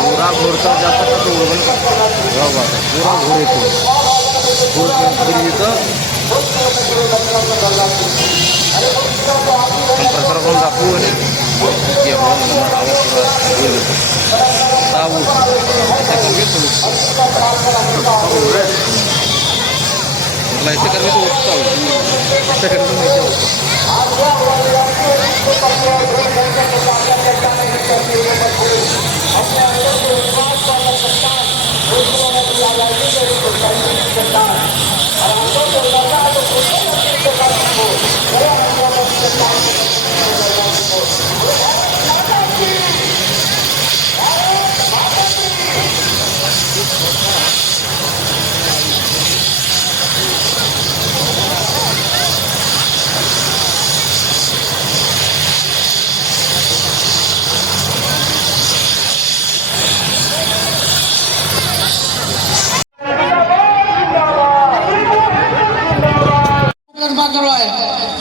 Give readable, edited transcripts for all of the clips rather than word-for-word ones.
पूरा घूरता जाता था तो पूरा घूरे थे कंप्रेसर कौन रखू है ये tahu saya kan gitu mulai saya kan itu tahu saya kan itu jauh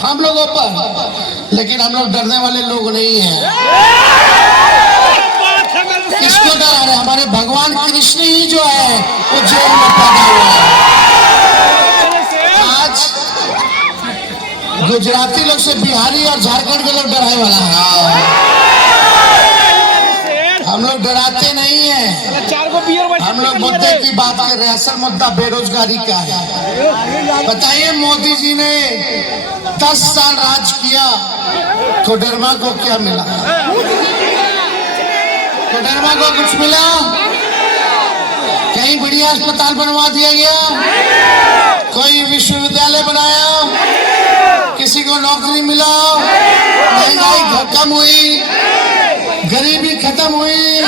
हम लोगों पर, लेकिन हम लोग डरने वाले लोग नहीं हैं। किसको डर रहे? हमारे भगवान कृष्ण ही जो है वो जेल में पैदा हुआ है। आज गुजराती लोग से बिहारी और झारखंड के लोग डराने वाला है। हम लोग डराते नहीं हैं। हम लोग मुद्दे की बात कर रहे हैं। असल मुद्दा बेरोजगारी का है। बताइए, मोदी जी ने 10 साल राज किया, कोडरमा को क्या मिला? कोडरमा को कुछ मिला? कहीं बढ़िया अस्पताल बनवा दिया गया? कोई विश्वविद्यालय बनाया? किसी को नौकरी मिला? महंगाई कम हुई? गरीबी खत्म हुई?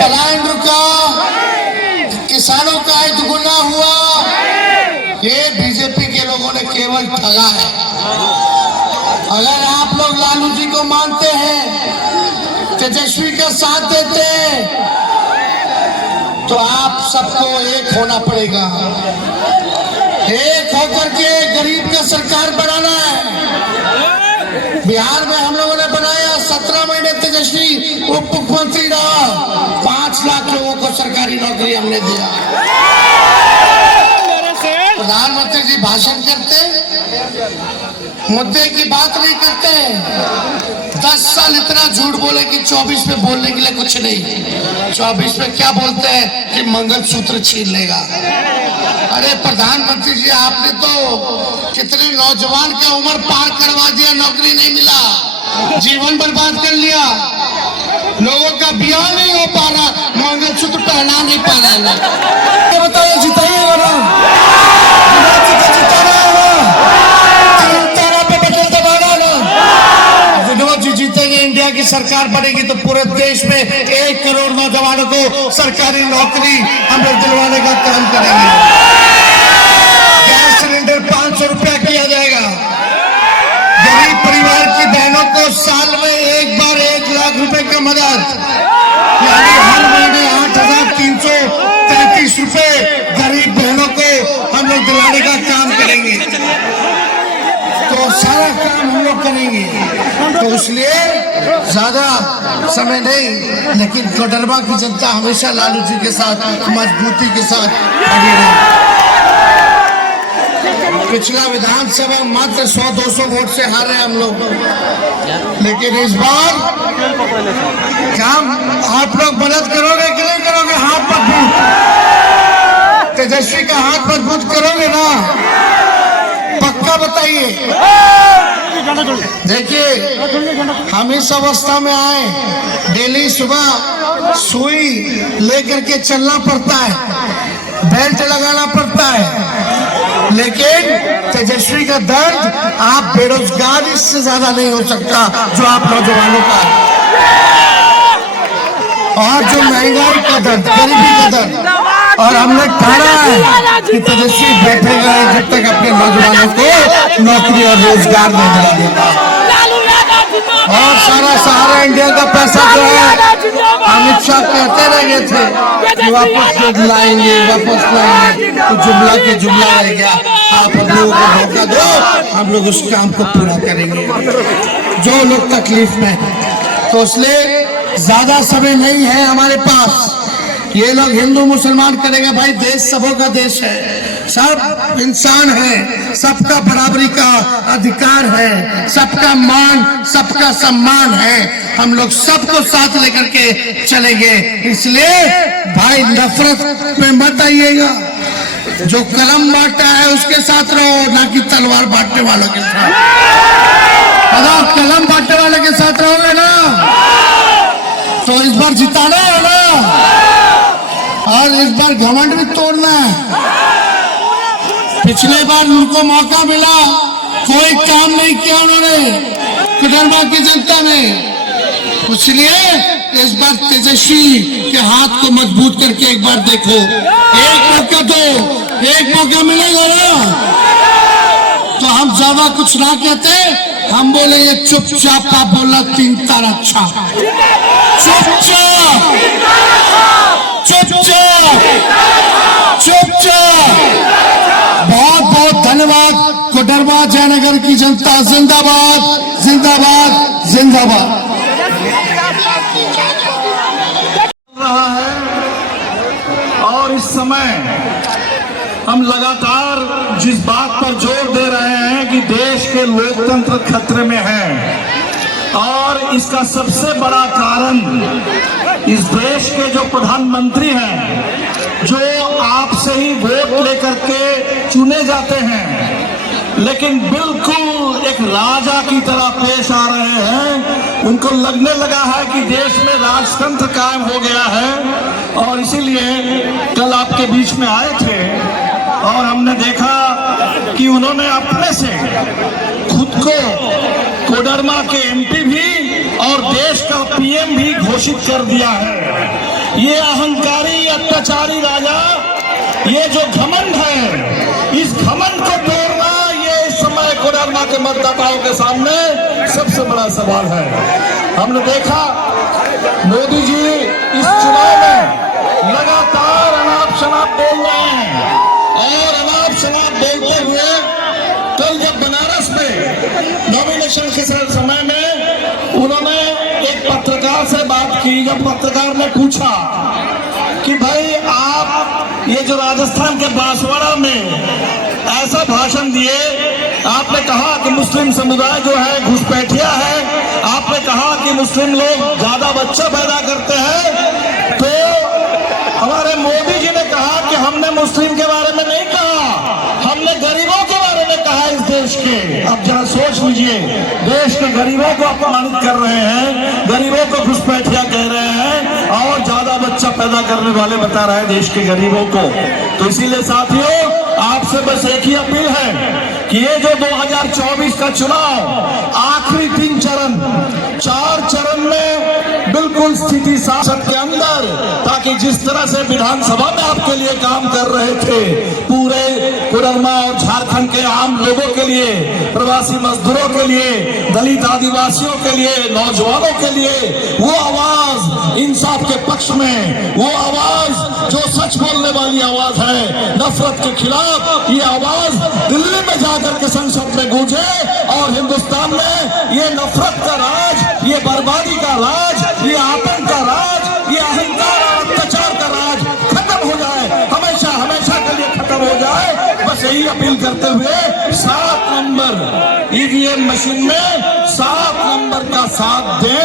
पलायन रुका? किसानों का आय दुगुना हुआ? ये बीजेपी के लोगों ने केवल ठगा है। अगर आप लोग लालू जी को मानते हैं, तेजस्वी का साथ देते हैं, तो आप सबको एक होना पड़ेगा। एक होकर के गरीब का सरकार बनाना है। बिहार में हम लोगों ने बनाया, 17 महीने तेजस्वी उप मुख्यमंत्री रहा, 5 लाख लोगों को सरकारी नौकरी हमने दिया। प्रधानमंत्री जी भाषण करते, मुद्दे की बात नहीं करते। 10 साल इतना झूठ बोले कि 24 में बोलने के लिए कुछ नहीं। 24 में क्या बोलते हैं कि मंगलसूत्र छीन लेगा। अरे प्रधानमंत्री जी, आपने तो कितने नौजवान का उम्र पार करवा दिया, नौकरी नहीं मिला, जीवन बर्बाद कर लिया, लोगों का ब्याह नहीं हो पा रहा, मंगलसूत्र पहना नहीं पा रहा। बताइए, जिताइएगा ना? जीतेंगे, इंडिया की सरकार बनेगी तो पूरे देश में 1 करोड़ नौजवानों को सरकारी नौकरी हम लोग दिलवाने का काम करेंगे। गैस सिलेंडर 500 रुपया किया जाएगा। गरीब परिवार की बहनों को साल में एक बार 1 लाख रुपए का मदद, यानी हर महीने 8,333 रुपए गरीब बहनों को हम लोग दिलाने का काम करेंगे। तो सारा काम हम लोग करेंगे। तो इसलिए ज्यादा समय नहीं, लेकिन कोडरमा की जनता हमेशा लालू जी के साथ मजबूती के साथ खड़ी रही। पिछला विधानसभा मात्र 100-200 वोट से हारे हम लोग, लेकिन इस बार काम आप लोग मदद करोगे कि नहीं करोगे? हाथ मजबूत, तेजस्वी का हाथ मजबूत करोगे ना? पक्का बताइए। देखिए, हम इस अवस्था में आए, डेली सुबह सुई लेकर के चलना पड़ता है, बेल्ट लगाना पड़ता है, लेकिन तेजस्वी का दर्द आप बेरोजगार इससे ज्यादा नहीं हो सकता जो आप नौजवानों का, और जो महंगाई का दर्द, गरीबी का दर्द। और हमने कहा है कि तेजस्वी बैठेगा जब तक अपने नौजवानों को नौकरी और रोजगार नहीं दिला देगा। और सारा सहारा इंडिया का पैसा जो है अमित शाह कहते रह थे कि वापस लाएंगे तो जुमला के जुमला रह गया। आप हम लोगों को धोखा दो, हम लोग उस काम को पूरा करेंगे जो लोग तकलीफ में हैं। तो इसलिए ज्यादा समय नहीं है हमारे पास। ये लोग हिंदू मुसलमान करेगा, भाई देश सबों का देश है, सब इंसान है, सबका बराबरी का अधिकार है, सबका मान सबका सम्मान है, हम लोग सबको साथ लेकर के चलेंगे। इसलिए भाई नफरत में मत आइएगा, जो कलम बांटता है उसके साथ रहो, ना कि तलवार बांटने वालों के साथ। अगर कलम बांटने वाले के साथ रहोगे ना तो इस बार जिताना है ना, और इस बार घमंड भी तोड़ना है। पिछले बार उनको मौका मिला, कोई काम नहीं किया उन्होंने कोडरमा की जनता ने, इसलिए इस बार तेजस्वी के हाथ को मजबूत करके एक बार देखो। एक मौका दो, एक मौका मिलेगा ना तो हम ज्यादा कुछ ना कहते, हम बोलेंगे चुपचाप आप बोलना 3 तारा अच्छा, चुपचाप चुपचाप चुपचाप। बहुत बहुत धन्यवाद। कोडरमा जयनगर की जनता जिंदाबाद जिंदाबाद जिंदाबाद। रहा है और इस समय हम लगातार जिस बात पर जोर दे रहे हैं कि देश के लोकतंत्र खतरे में है, और इसका सबसे बड़ा कारण इस देश के जो प्रधानमंत्री हैं, जो आपसे ही वोट लेकर के चुने जाते हैं, लेकिन बिल्कुल एक राजा की तरह पेश आ रहे हैं। उनको लगने लगा है कि देश में राजतंत्र कायम हो गया है, और इसीलिए कल आपके बीच में आए थे और हमने देखा कि उन्होंने अपने से खुद को कोडरमा के एमपी भी और देश का पीएम भी घोषित कर दिया है। ये अहंकारी अत्याचारी राजा, ये जो घमंड है, इस घमंड को तोड़ना ये इस समय कोडरमा के मतदाताओं के सामने सबसे बड़ा सवाल है। हमने देखा मोदी जी इस चुनाव में लगातार अनाप शनाप बोल रहे हैं, और अनाप शनाप बोलते हुए कल जब बनारस में नॉमिनेशन के समय में उन्होंने एक पत्रकार से बात की, जब पत्रकार ने पूछा कि भाई आप ये जो राजस्थान के बांसवाड़ा में ऐसा भाषण दिए, आपने कहा कि मुस्लिम समुदाय जो है घुसपैठिया है, आपने कहा कि मुस्लिम लोग ज्यादा बच्चा पैदा करते हैं, तो हमारे मोदी जी ने कहा कि हमने मुस्लिम के बारे में नहीं कहा, हमने गरीबों के बारे में कहा इस देश के। अब जरा सोच लीजिए, देश के गरीबों को अपमानित कर रहे हैं, गरीबों को घुसपैठिया कह रहे हैं, और ज्यादा बच्चा पैदा करने वाले बता रहे हैं देश के गरीबों को। तो इसीलिए साथियों, आपसे बस एक ही अपील है कि ये जो 2024 का चुनाव आखिरी 3 चरण, 4 चरण में बिल्कुल स्थिति संसद के अंदर, ताकि जिस तरह से विधानसभा में आपके लिए काम कर रहे थे, पूरे कोडरमा और झारखंड के आम लोगों के लिए, प्रवासी मजदूरों के लिए, दलित आदिवासियों के लिए, नौजवानों के लिए वो आवाज इंसाफ के पक्ष में, वो आवाज जो सच बोलने वाली आवाज है, नफरत के खिलाफ, ये आवाज दिल्ली में जाकर के संसद में गूंजे, और हिंदुस्तान में ये नफरत का राज, ये बर्बादी का राज, ये आतंक का राज, ये अहंकार और अत्याचार का राज खत्म हो जाए, हमेशा हमेशा के लिए खत्म हो जाए। बस यही अपील करते हुए 7 नंबर ईवीएम मशीन में 7 नंबर का साथ दे,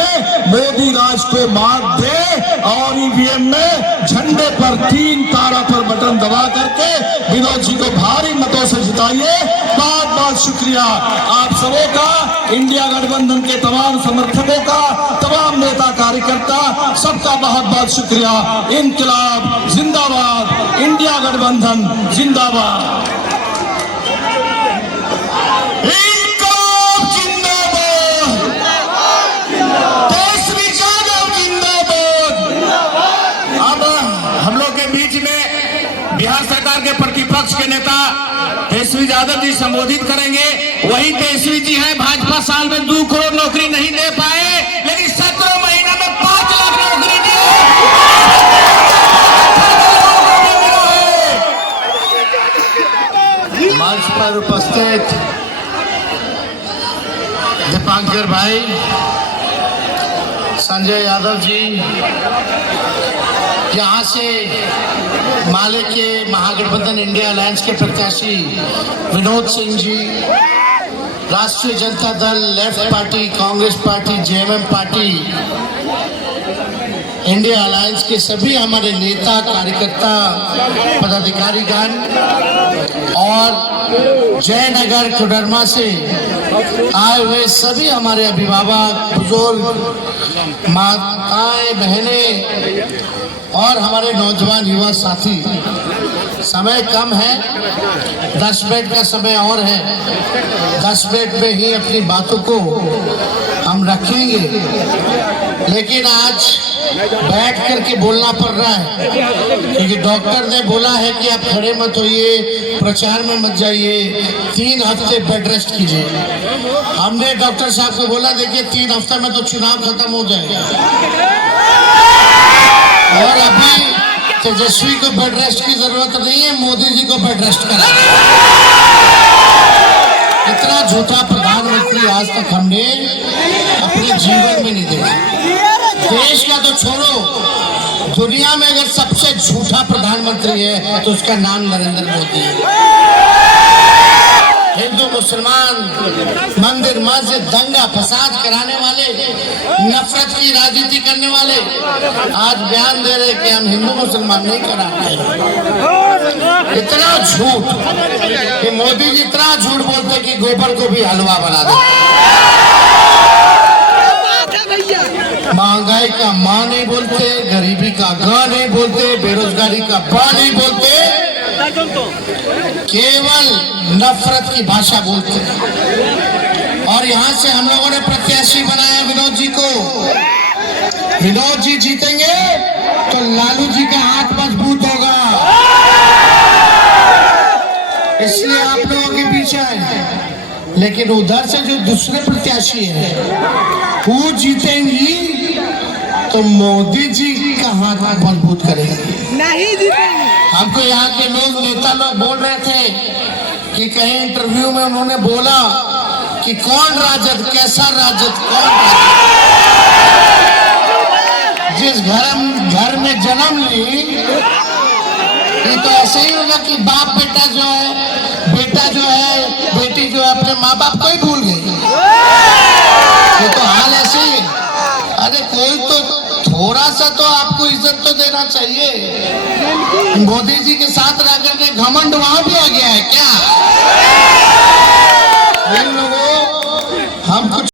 मोदी राज को मात दे, और ईवीएम में झंडे पर 3 तारा पर बटन दबा करके विनोद जी को भारी मतों से जिताइए। बहुत बहुत शुक्रिया आप सबों का, इंडिया गठबंधन के तमाम समर्थकों का, तमाम नेता कार्यकर्ता, सबका बहुत बहुत शुक्रिया। इनकलाब जिंदाबाद, इंडिया गठबंधन जिंदाबाद। बिहार सरकार के प्रतिपक्ष के नेता तेजस्वी तेजस्वी यादव जी संबोधित करेंगे। वही तेजस्वी जी हैं, भाजपा साल में 2 करोड़ नौकरी नहीं दे पाए, लेकिन 17 महीने में 5 लाख नौकरी दी। मंच पर उपस्थित दीपांकर भाई, संजय यादव जी, यहाँ से माले के महागठबंधन इंडिया अलायंस के प्रत्याशी विनोद सिंह जी, राष्ट्रीय Janata Dal, left party, Congress party, JMM party, India alliance के सभी हमारे नेता, कार्यकर्ता, पदाधिकारीगण और जयनगर कोडरमा से आए हुए सभी हमारे अभिभावक, बुजुर्ग, माताएं, बहनें और हमारे नौजवान युवा साथी। समय कम है, 10 मिनट का समय और है। 10 मिनट में ही अपनी बातों को हम रखेंगे, लेकिन आज बैठ करके बोलना पड़ रहा है क्योंकि डॉक्टर ने बोला है कि आप खड़े मत होइए, प्रचार में मत जाइए, 3 हफ्ते बेड रेस्ट कीजिए। हमने डॉक्टर साहब को बोला देखिए 3 हफ्ते में तो चुनाव खत्म हो जाएगा और अभी तेजस्वी को बेड रेस्ट की जरूरत नहीं है, मोदी जी को बेड रेस्ट करा। इतना झूठा प्रधानमंत्री आज तक हमने अपने जीवन में नहीं देखा। देश का तो छोड़ो, दुनिया में अगर सबसे झूठा प्रधानमंत्री है तो उसका नाम नरेंद्र मोदी है। हिंदू मुसलमान, मंदिर मस्जिद, दंगा फसाद कराने वाले, नफरत की राजनीति करने वाले आज बयान दे रहे कि हम हिंदू मुसलमान नहीं कराते। इतना झूठ कि मोदी जी इतना झूठ बोलते कि गोबर को भी हलवा बना दे। महंगाई का माँ नहीं बोलते, गरीबी का गा नहीं बोलते, बेरोजगारी का बा नहीं बोलते, केवल नफरत की भाषा बोलते हैं। और यहाँ से हम लोगों ने प्रत्याशी बनाया विनोद जी को। विनोद जी जीतेंगे तो लालू जी का हाथ मजबूत होगा, इसलिए आप लोगों के पीछे आए। लेकिन उधर से जो दूसरे प्रत्याशी हैं वो जीतेंगी तो मोदी जी का हाथ मजबूत करेंगे, नहीं जीतेंगे। हमको यहाँ के लोग, नेता लोग बोल रहे थे कि कहीं इंटरव्यू में उन्होंने बोला कि कौन राजद, कैसा राजद, कौन राजद। जिस घर में जन्म ली ये तो ऐसे ही होगा कि बाप बेटा जो है, बेटा जो है, बेटी जो है अपने माँ बाप को ही भूल गई। ये तो हाल ऐसे ही। अरे कोई तो थोड़ा सा तो आपको इज्जत तो देना चाहिए। मोदी जी के साथ रह करके घमंड वहां भी आ गया है क्या? इन लोगों हम कुछ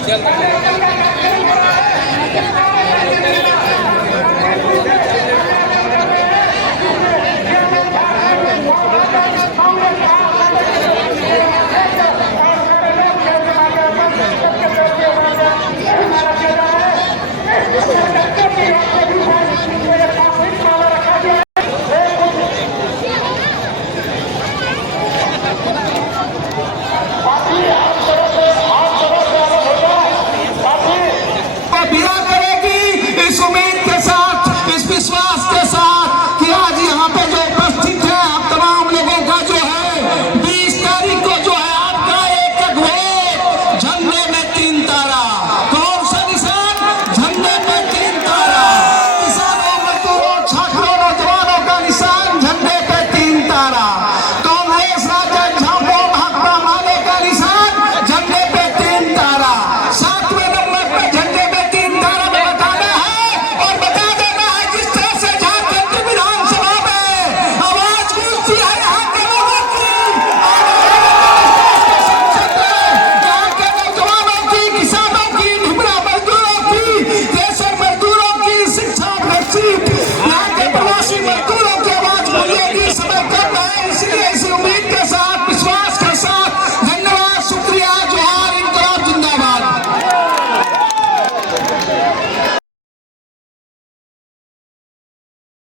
चल